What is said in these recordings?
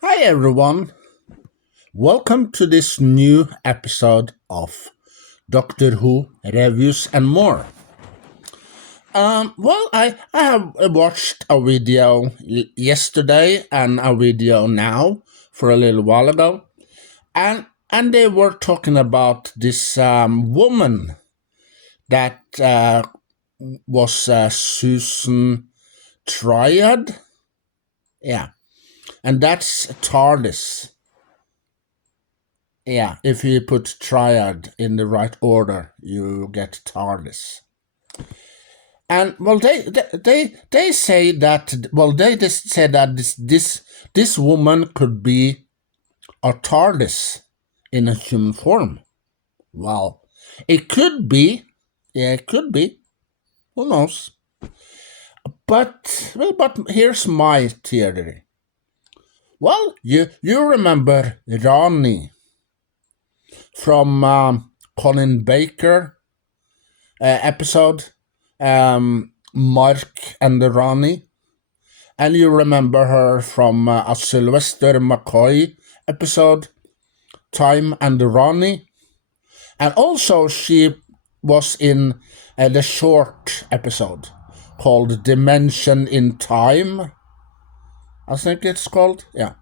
Hi everyone, welcome to this new episode of Doctor Who Reviews and More. I have watched a video yesterday and a video now for a little while ago, and they were talking about this woman that was Susan Triad, yeah, and that's TARDIS. Yeah, if you put triad in the right order, you get TARDIS. And well, they say that they just say that this woman could be a TARDIS in a human form. Well, it could be. Yeah, it could be. Who knows? But here's my theory. Well, you remember Rani from Colin Baker episode, Mark and the Rani, and you remember her from a Sylvester McCoy episode, Time and the Rani, and also she was in the short episode called Dimension in Time, I think it's called, yeah.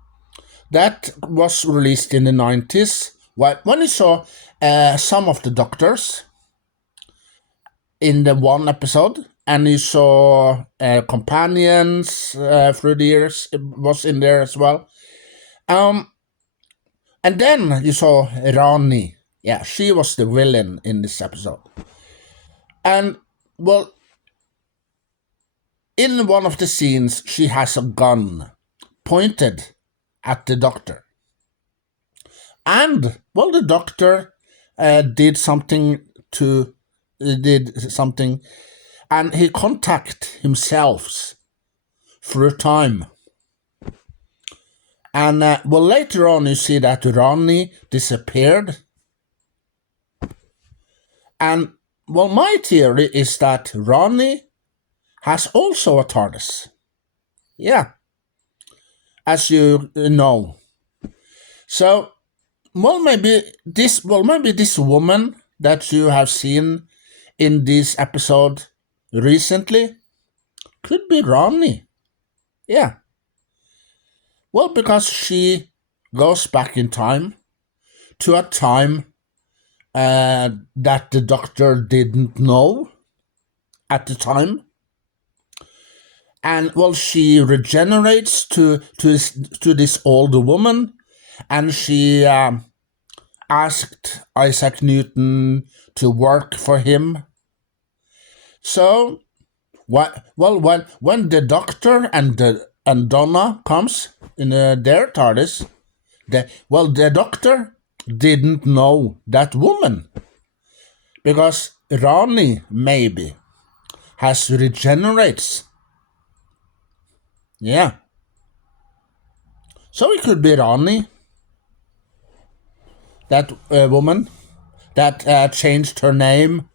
That was released in the 90s. When you saw some of the Doctors in the one episode, and you saw companions through the years, it was in there as well. And then you saw Rani. Yeah, she was the villain in this episode. And well, in one of the scenes, she has a gun pointed at the Doctor. And well, the Doctor did something, and he contacted himself through time. And later on, you see that Rani disappeared. And well, my theory is that Rani has also a TARDIS. Yeah, as you know. So, maybe this woman that you have seen in this episode recently could be Rani. Yeah. Well, because she goes back in time to a time that the Doctor didn't know at the time. And well, she regenerates to this older woman, and she asked Isaac Newton to work for him. So, when the Doctor and Donna comes in their TARDIS, the Doctor didn't know that woman, because Rani maybe has regenerates. Yeah. So it could be Rani, that woman that changed her name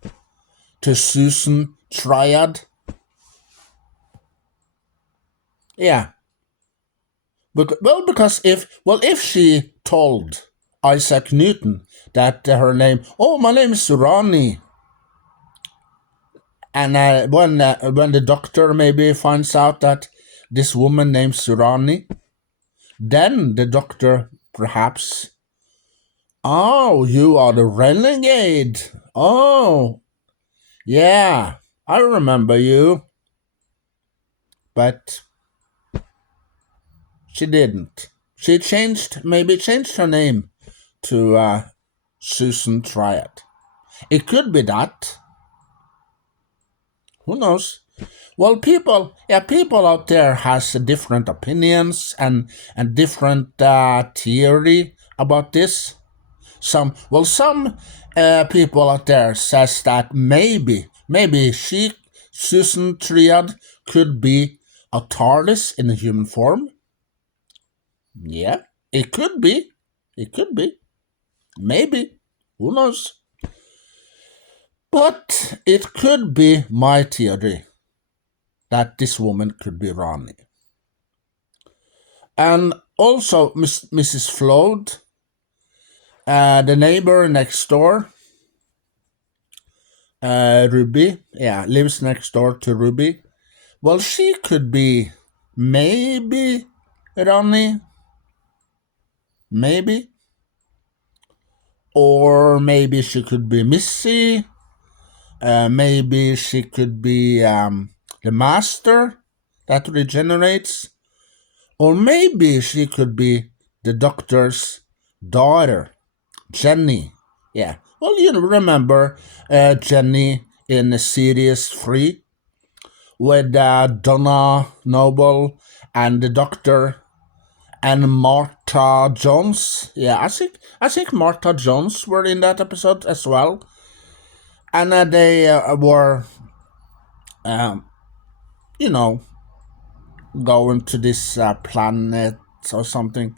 to Susan Triad. Yeah. Because if she told Isaac Newton that her name, my name is Rani, and when the Doctor maybe finds out that this woman named Rani, then the Doctor perhaps, oh, you are the renegade. Oh, yeah, I remember you. But she didn't. She maybe changed her name to Susan Triad. It could be that. Who knows? Well, people out there has different opinions and different theory about this. Some people out there says that maybe Susan Triad could be a TARDIS in a human form. Yeah, it could be. It could be. Maybe. Who knows? But it could be my theory that this woman could be Rani. And also Mrs. Flood, the neighbor next door, Ruby, lives next door to Ruby. Well, she could be maybe Ronnie, maybe. Or maybe she could be Missy. Maybe she could be the master that regenerates. Or maybe she could be the doctor's daughter, Jenny. Yeah. Well, you remember Jenny in series 3 with Donna Noble and the doctor and Martha Jones. Yeah, I think Martha Jones were in that episode as well. And they were, you know, going to this planet or something.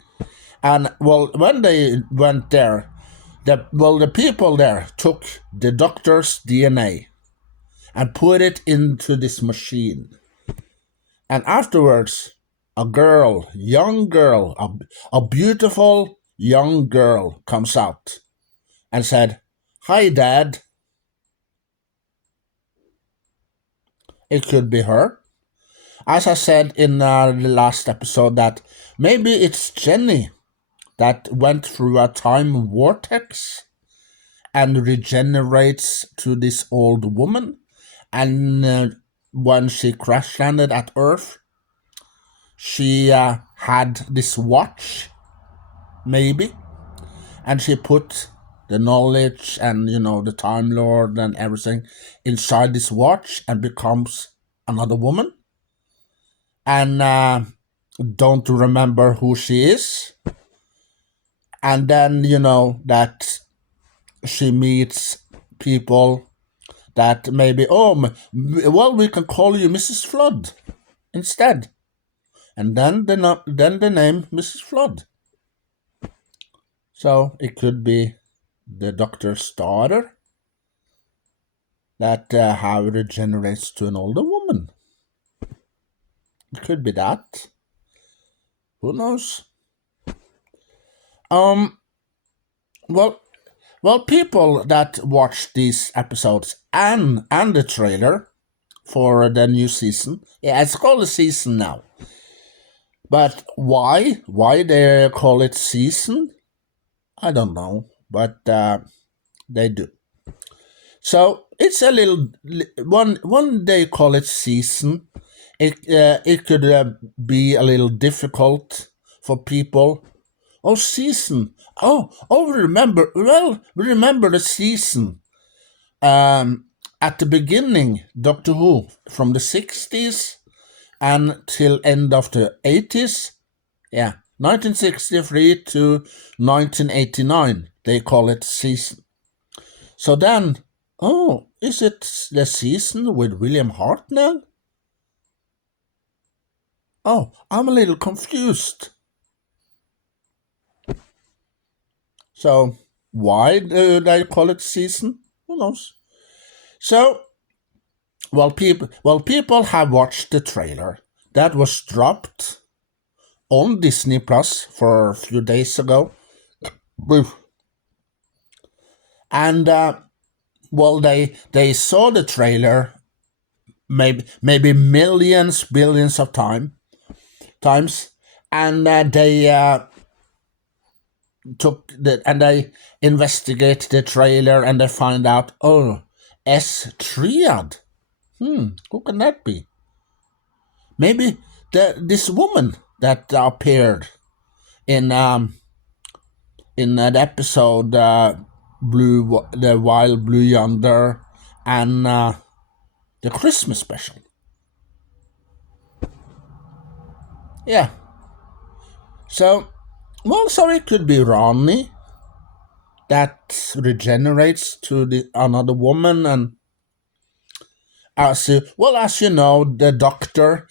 And well, when they went there, the people there took the doctor's DNA and put it into this machine. And afterwards, a girl, young girl, a beautiful young girl comes out and said, "Hi, Dad." It could be her. As I said in the last episode, that maybe it's Jenny that went through a time vortex and regenerates to this old woman. And when she crash landed at Earth, she had this watch, maybe, and she put the knowledge and, the Time Lord and everything inside this watch and becomes another woman. And don't remember who she is. And then, that she meets people that maybe, well, we can call you Mrs. Flood instead. And then the name Mrs. Flood. So it could be the doctor's daughter that how regenerates to an older woman. It could be that. Who knows? Well, people that watch these episodes and the trailer for the new season, it's called a season now. But why they call it season, I don't know, but they do. So it's a little one they call it season. It could be a little difficult for people. Oh, season. Remember. Well, remember the season. At the beginning, Doctor Who, from the 60s until end of the 80s. Yeah, 1963 to 1989. They call it season. So then, is it the season with William Hartnell? Oh, I'm a little confused. So, why do they call it season? Who knows? So, people have watched the trailer that was dropped on Disney Plus for a few days ago. And, they saw the trailer maybe millions, billions of times, and they they investigate the trailer and they find out, S-Triad. Who can that be? Maybe this woman that appeared in the episode the Wild Blue Yonder and the Christmas special. Yeah. So it could be Ronnie that regenerates to another woman, and as you know, the doctor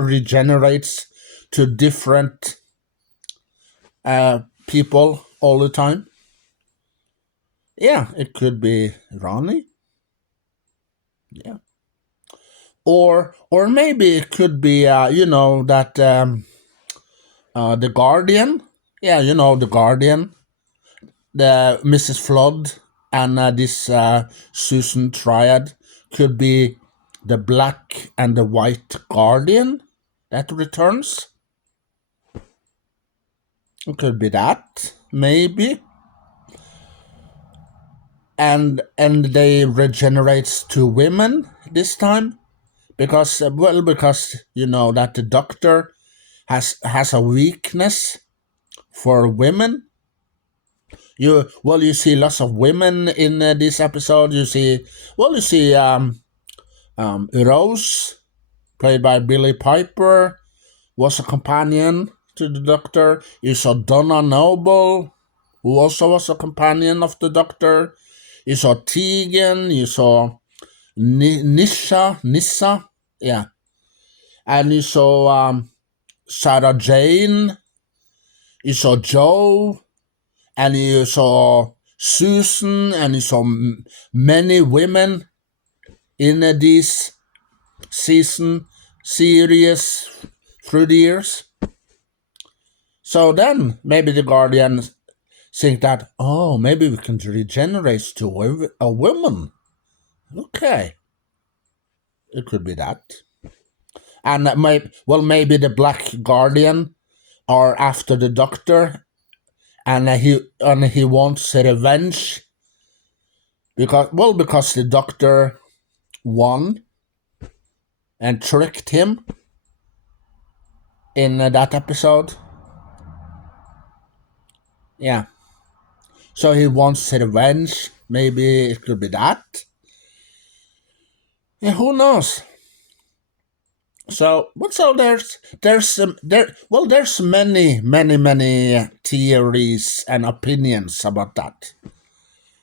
regenerates to different people all the time. Yeah, it could be Ronnie. Yeah. Or maybe it could be that The Guardian. Yeah, you know the Guardian. The Mrs. Flood and this Susan Triad could be the Black and the White Guardian that returns. It could be that, maybe. And they regenerates to women this time because because you know that the Doctor has a weakness for women. You see lots of women in this episode. You see Rose, played by Billy Piper, was a companion to the Doctor. You saw Donna Noble, who also was a companion of the Doctor. You saw Tegan. You saw Nissa, yeah, and you saw Sarah Jane. You saw Joe, and you saw Susan, and you saw many women in this season series through the years. So then maybe the Guardians think that, oh, maybe we can regenerate to a woman. Okay. It could be that. And maybe the Black Guardian are after the Doctor, and he wants revenge because the Doctor won and tricked him in that episode. Yeah. So he wants revenge. Maybe it could be that. Yeah, who knows? So there's many theories and opinions about that.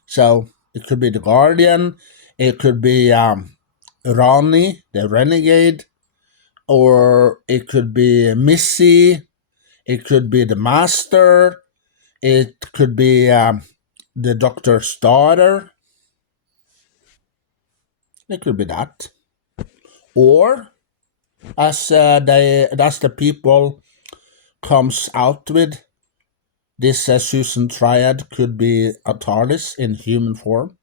So it could be the Guardian, it could be Ronnie, the Renegade, or it could be Missy, it could be the Master, it could be the Doctor's daughter. It could be that, or as the people comes out with, this Susan Triad could be a TARDIS in human form.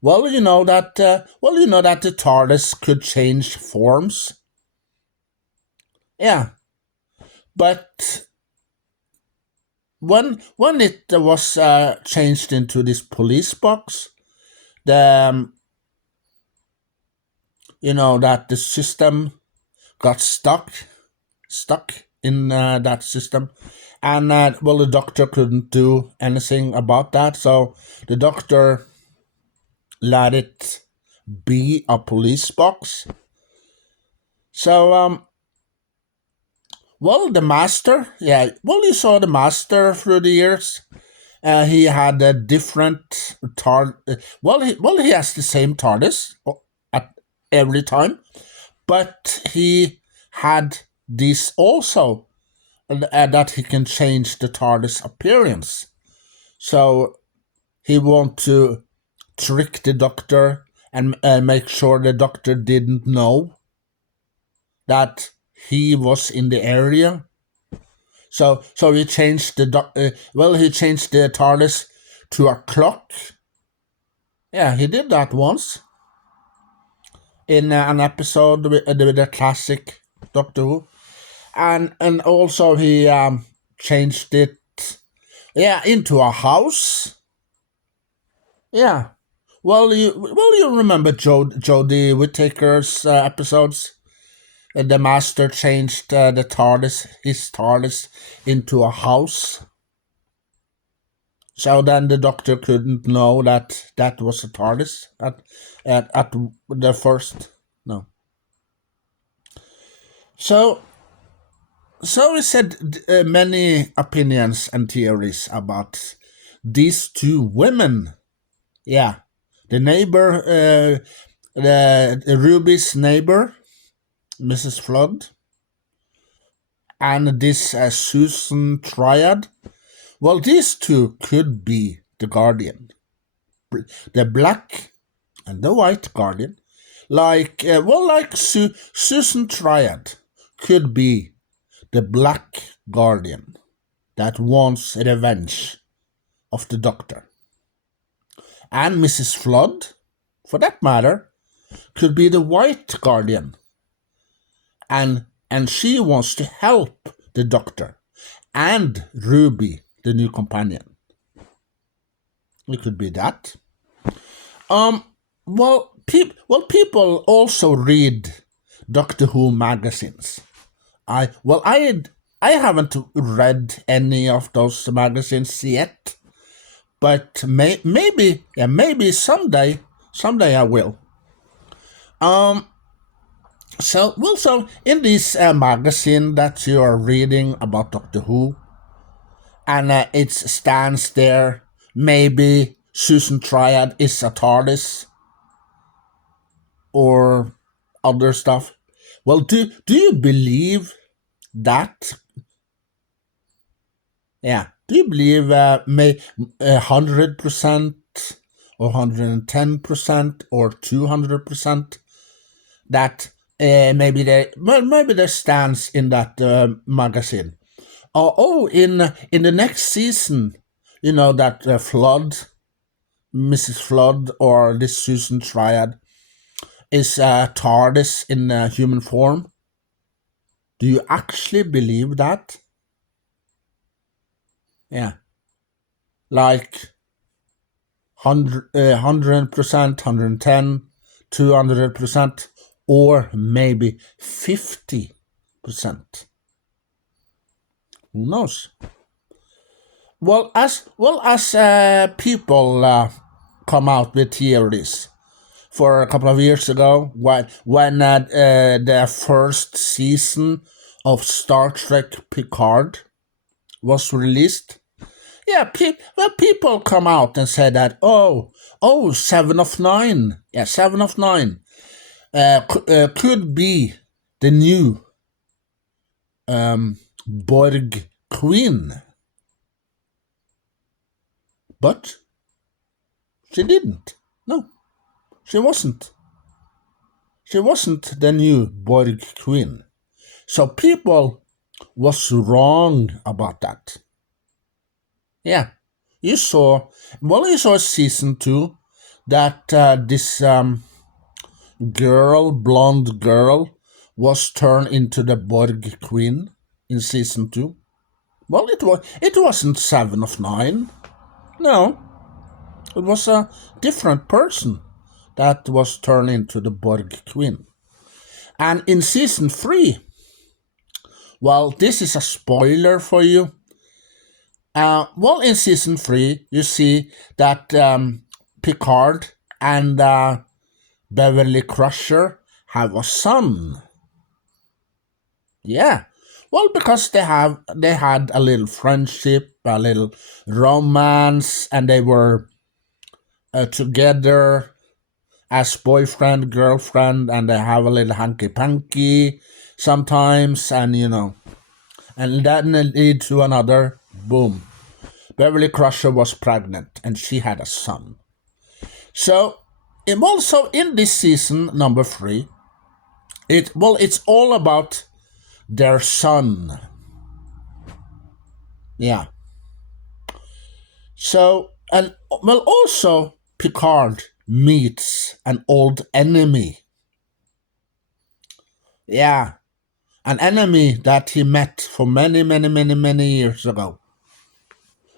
Well, you know that the TARDIS could change forms. Yeah, but when it was changed into this police box, the that the system got stuck in that system, and the Doctor couldn't do anything about that, so the Doctor let it be a police box. So the Master, you saw the Master through the years. He had a different he has the same TARDIS at every time, but he had this also, that he can change the TARDIS appearance. So he want to trick the Doctor and make sure the Doctor didn't know that he was in the area. So he changed he changed the TARDIS to a clock. Yeah, he did that once in an episode with the classic Doctor Who, and also he changed it, into a house. Yeah, you remember Jodie Whittaker's episodes. The Master changed his TARDIS into a house. So then the Doctor couldn't know that was a TARDIS at the first. No. So we said many opinions and theories about these two women. Yeah, the neighbor, the Ruby's neighbor, Mrs. Flood, and this Susan Triad. Well, these two could be the Guardian, the Black and the White Guardian. Susan Triad could be the Black guardian that wants revenge of the Doctor. And Mrs. Flood, for that matter, could be the white guardian. And she wants to help the Doctor and Ruby, the new companion. It could be that. Well, people also read Doctor Who magazines. I haven't read any of those magazines yet, but maybe someday I will. So in this magazine that you are reading about Doctor Who, and it stands there, maybe Susan Triad is a TARDIS, or other stuff. Well, do you believe that? Yeah. Do you believe 100% or 110% or 200% that maybe there stands in that magazine? In the next season, that Flood, Mrs. Flood, or this Susan Triad is TARDIS in human form. Do you actually believe that? Yeah. Like 100%, 110, 200%, or maybe 50%. Who knows? Well, as people come out with theories. For a couple of years ago, when the first season of Star Trek Picard was released, people come out and say that, 7 of 9, 7 of 9 could be the new Borg Queen. But she didn't. No. She wasn't. She wasn't the new Borg Queen. So people was wrong about that. Yeah. You saw season 2 that this blonde girl, was turned into the Borg Queen in season 2. Well, it wasn't 7 of 9. No. It was a different person that was turned into the Borg Queen. And in season 3, well, this is a spoiler for you. In season 3, you see that Picard and Beverly Crusher have a son. Yeah. Well, because they had a little friendship, a little romance, and they were together as boyfriend, girlfriend, and they have a little hanky-panky sometimes, and and then it lead to another, boom. Beverly Crusher was pregnant, and she had a son. So, also in this season, number 3, it's all about their son. Yeah. So, and also Picard meets an old enemy. Yeah, an enemy that he met for many, many, many, many years ago.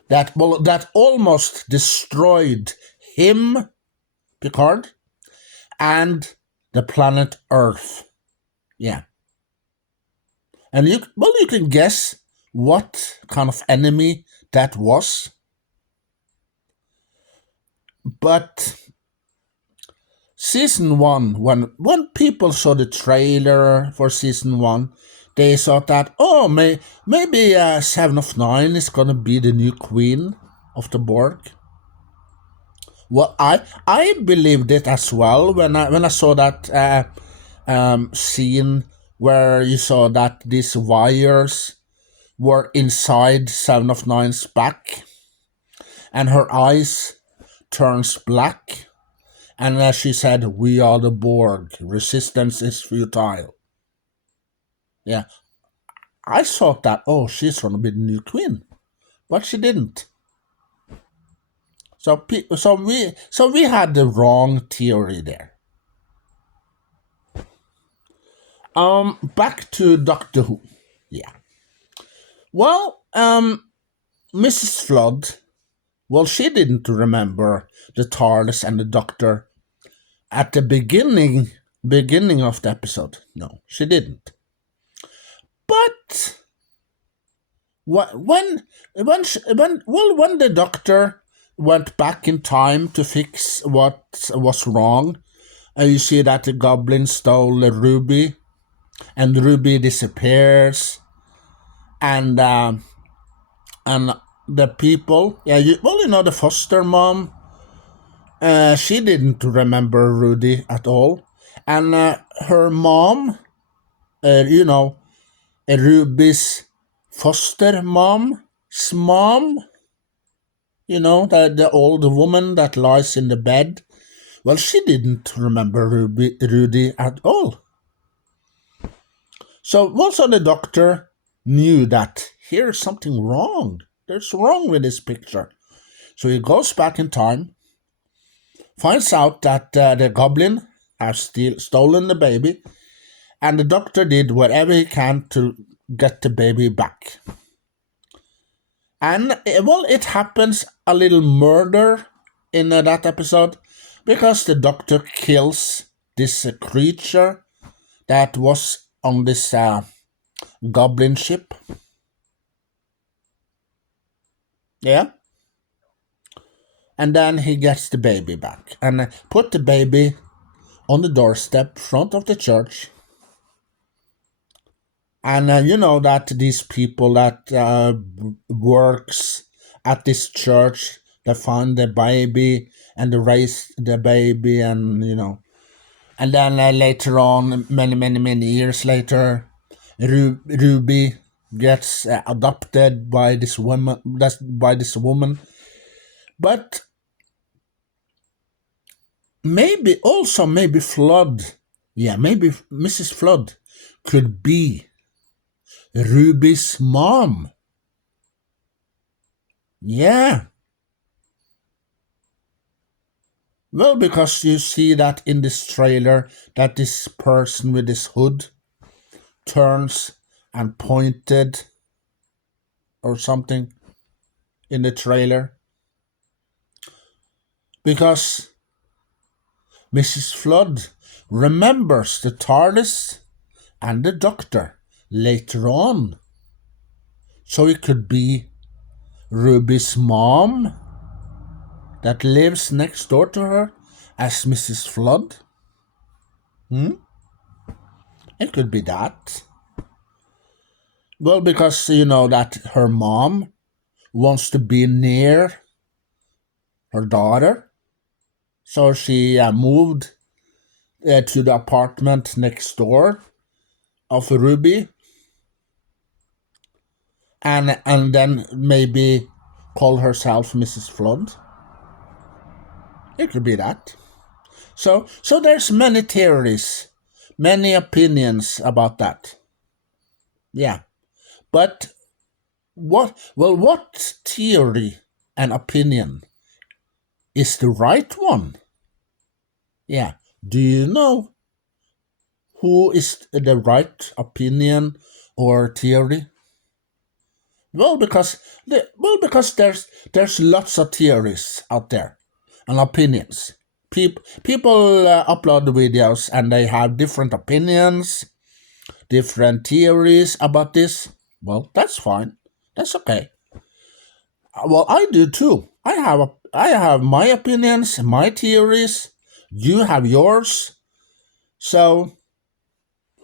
That almost destroyed him, Picard, and the planet Earth. Yeah. And you can guess what kind of enemy that was. But season 1, when people saw the trailer for season 1, they thought that, maybe 7 of 9 is gonna be the new queen of the Borg. Well, I believed it as well when I saw that scene where you saw that these wires were inside 7 of 9's back, and her eyes turns black, and she said, "We are the Borg. Resistance is futile." Yeah, I thought that, oh, she's going to be the new queen, but she didn't. So we had the wrong theory there. Back to Doctor Who. Yeah. Well, Mrs. Flood, well, she didn't remember the TARDIS and the Doctor at the beginning of the episode. No, she didn't. But when the Doctor went back in time to fix what was wrong, and you see that the Goblin stole the ruby, and Ruby disappears, and the people, the foster mom, she didn't remember Rudy at all, and her mom, Ruby's foster mom's mom, the old woman that lies in the bed, well, she didn't remember Rudy at all. So also the Doctor knew that here's something wrong. There's wrong with this picture. So he goes back in time, finds out that the Goblin has stolen the baby, and the Doctor did whatever he can to get the baby back. And, it happens a little murder in that episode, because the Doctor kills this creature that was on this Goblin ship. Yeah. And then he gets the baby back and put the baby on the doorstep front of the church. And that these people that works at this church, they find the baby and they raise the baby, and and then later on, many years later, Ruby gets adopted by this woman. But maybe Flood, maybe Mrs. Flood could be Ruby's mom. Yeah. Well, because you see that in this trailer, that this person with this hood turns and pointed or something in the trailer. Because Mrs. Flood remembers the TARDIS and the Doctor later on. So it could be Ruby's mom that lives next door to her as Mrs. Flood. It could be that. Well, because that her mom wants to be near her daughter. So she moved to the apartment next door of Ruby. And then maybe call herself Mrs. Flood. It could be that. So there's many theories, many opinions about that. Yeah. But what theory and opinion is the right one? Yeah. Do you know who is the right opinion or theory? Well, because there's lots of theories out there and opinions. People upload videos and they have different opinions, different theories about this. Well, that's fine. That's okay. Well, I do too. I have my opinions, my theories. You have yours. So,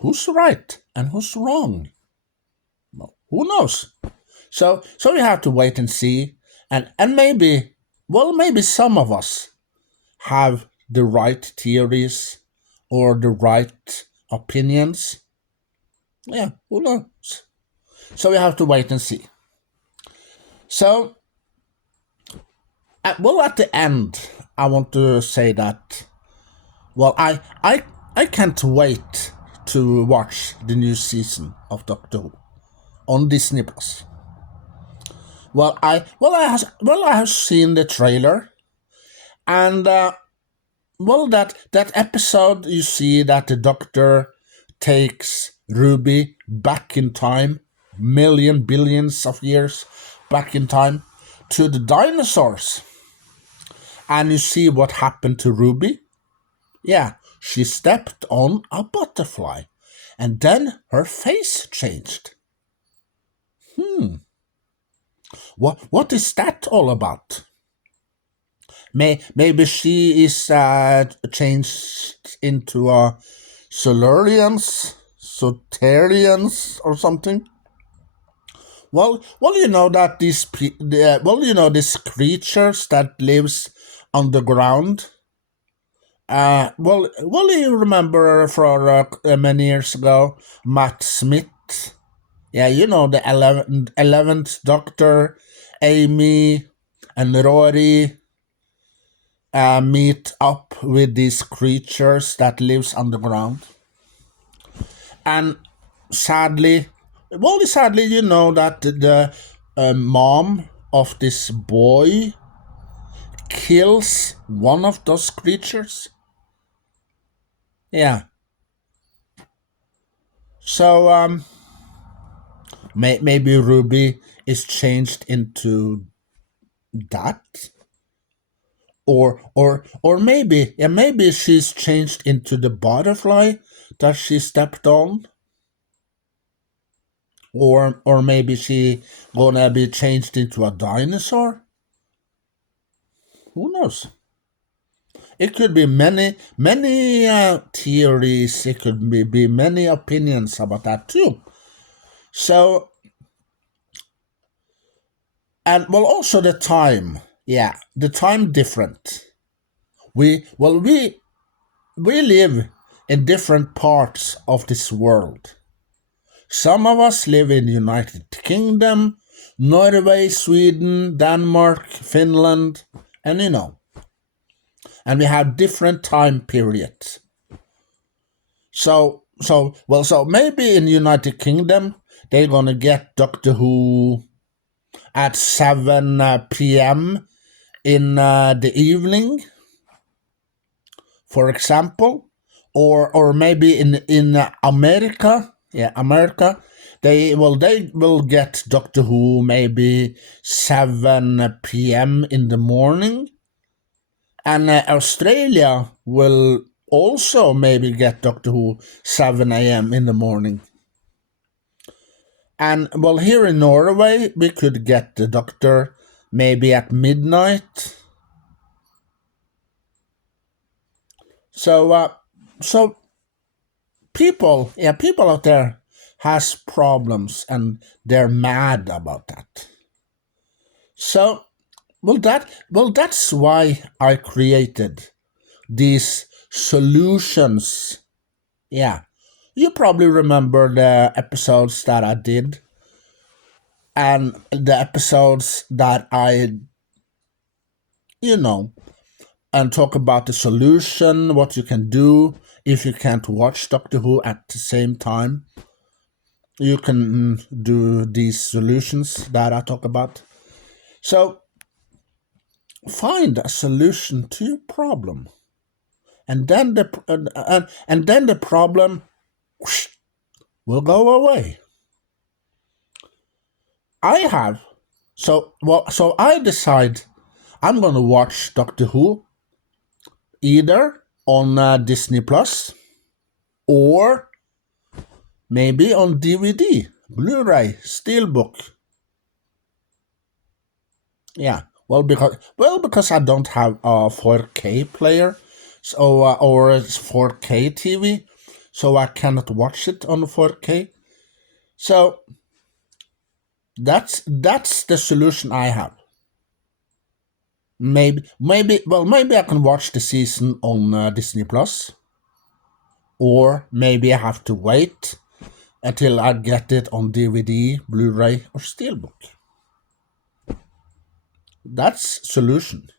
who's right and who's wrong? Well, who knows? So we have to wait and see, and maybe some of us have the right theories or the right opinions. Yeah, who knows? So we have to wait and see. So, at the end, I want to say that, well, I can't wait to watch the new season of Doctor Who. on Disney Plus. I have seen the trailer, and that episode you see that the Doctor takes Ruby back in time, billions of years back in time, to the dinosaurs, and you see what happened to Ruby. Yeah, she stepped on a butterfly, and then her face changed. What is that all about? Maybe she is changed into a Solarians, Soterians, or something. You know that these these creatures that lives underground. You remember for many years ago, Matt Smith. Yeah, you know the 11th Doctor, Amy, and Rory meet up with these creatures that lives underground. And sadly, you know that the mom of this boy kills one of those creatures. Yeah. So maybe Ruby is changed into that, or maybe she's changed into the butterfly that she stepped on, or maybe she gonna be changed into a dinosaur. Who knows? It could be many theories. It could be many opinions about that too. So, and also the time. Yeah, the time different. We live in different parts of this world. Some of us live in the United Kingdom, Norway, Sweden, Denmark, Finland, and and we have different time periods. So maybe in the United Kingdom they're gonna get Doctor Who at 7 p.m. in the evening, for example, or maybe in America. Yeah, America. They will get Doctor Who maybe 7 p.m. in the morning, and Australia will also maybe get Doctor Who 7 a.m. in the morning. And here in Norway we could get the Doctor maybe at midnight. So people out there has problems, and they're mad about that. So that's why I created these solutions. Yeah, you probably remember the episodes that I did, and the episodes that I and talk about the solution, what you can do if you can't watch Doctor Who at the same time. You can do these solutions that I talk about. So find a solution to your problem, and then the problem will go away. So I decide I'm gonna watch Doctor Who either on Disney Plus or maybe on DVD, Blu-ray, Steelbook. Yeah, because I don't have a 4K player, or it's 4K TV, so I cannot watch it on 4K. So that's the solution I have. Maybe I can watch the season on Disney Plus, or maybe I have to wait until I get it on DVD, Blu-ray, or Steelbook. That's solution.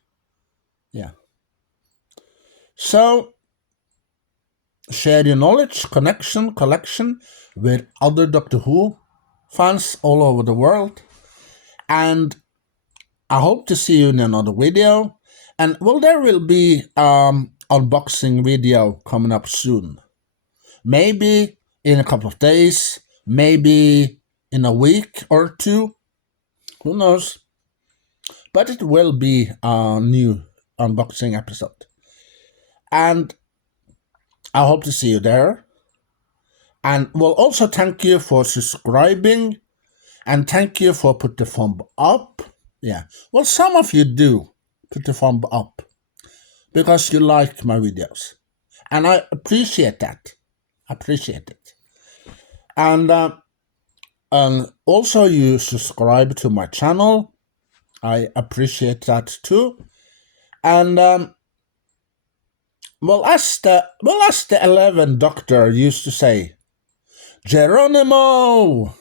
Yeah. So share your knowledge, connection, collection with other Doctor Who fans all over the world. And I hope to see you in another video. And well, there will be unboxing video coming up soon. Maybe in a couple of days, maybe in a week or two. Who knows? But it will be a new unboxing episode. And I hope to see you there. And well, also thank you for subscribing. And thank you for put the thumb up. Yeah. Well, some of you do put the thumb up because you like my videos. And I appreciate that. Appreciate it. And also you subscribe to my channel. I appreciate that too. And well, as the 11th Doctor used to say, Geronimo!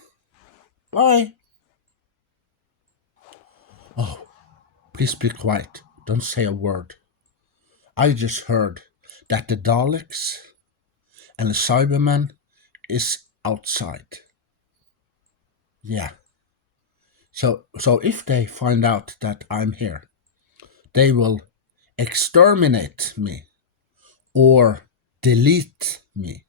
Bye. Oh, please be quiet. Don't say a word. I just heard that the Daleks and the Cybermen is outside. Yeah. So if they find out that I'm here, they will exterminate me or delete me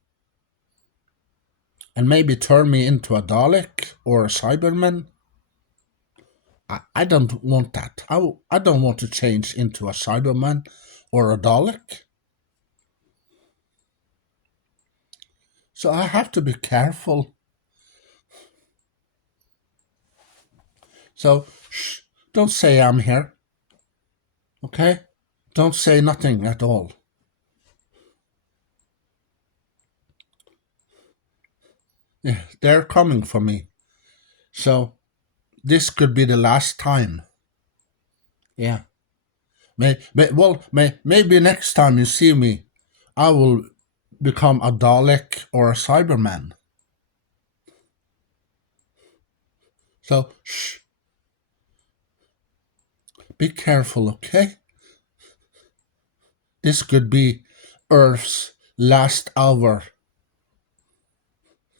and maybe turn me into a Dalek or a Cyberman. I don't want that. I don't want to change into a Cyberman or a Dalek. So I have to be careful. So shh, don't say I'm here. Okay? Don't say nothing at all. Yeah, they're coming for me. So this could be the last time. Yeah. Maybe next time you see me, I will become a Dalek or a Cyberman. So shh. Be careful, okay? This could be Earth's last hour